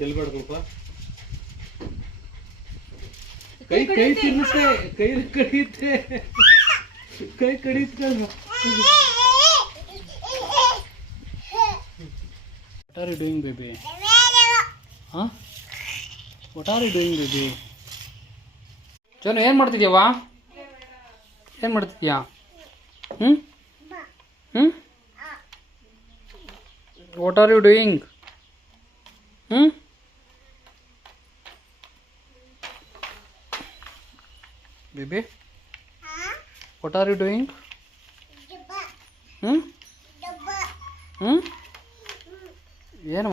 ಚೆಲ್ಬಾರ್ದಪ್ಪ. ಕೈ ಕೈ ತಿನ್ನುತ್ತೆ, ಕೈ ಕಡಿಯುತ್ತೆ, ಕೈ ಕಡಿಯುತ್ತೆ. What are you doing, baby? Huh? What are you doing, baby? Zone ಏನು ಮಾಡ್ತಿದ್ಯವ್ವ? ಏನು ಮಾಡ್ತಿದ್ಯಾ? ಹ್ಞೂ ಹ್ಞೂ What are you doing? Baby? What are you doing? ಏನು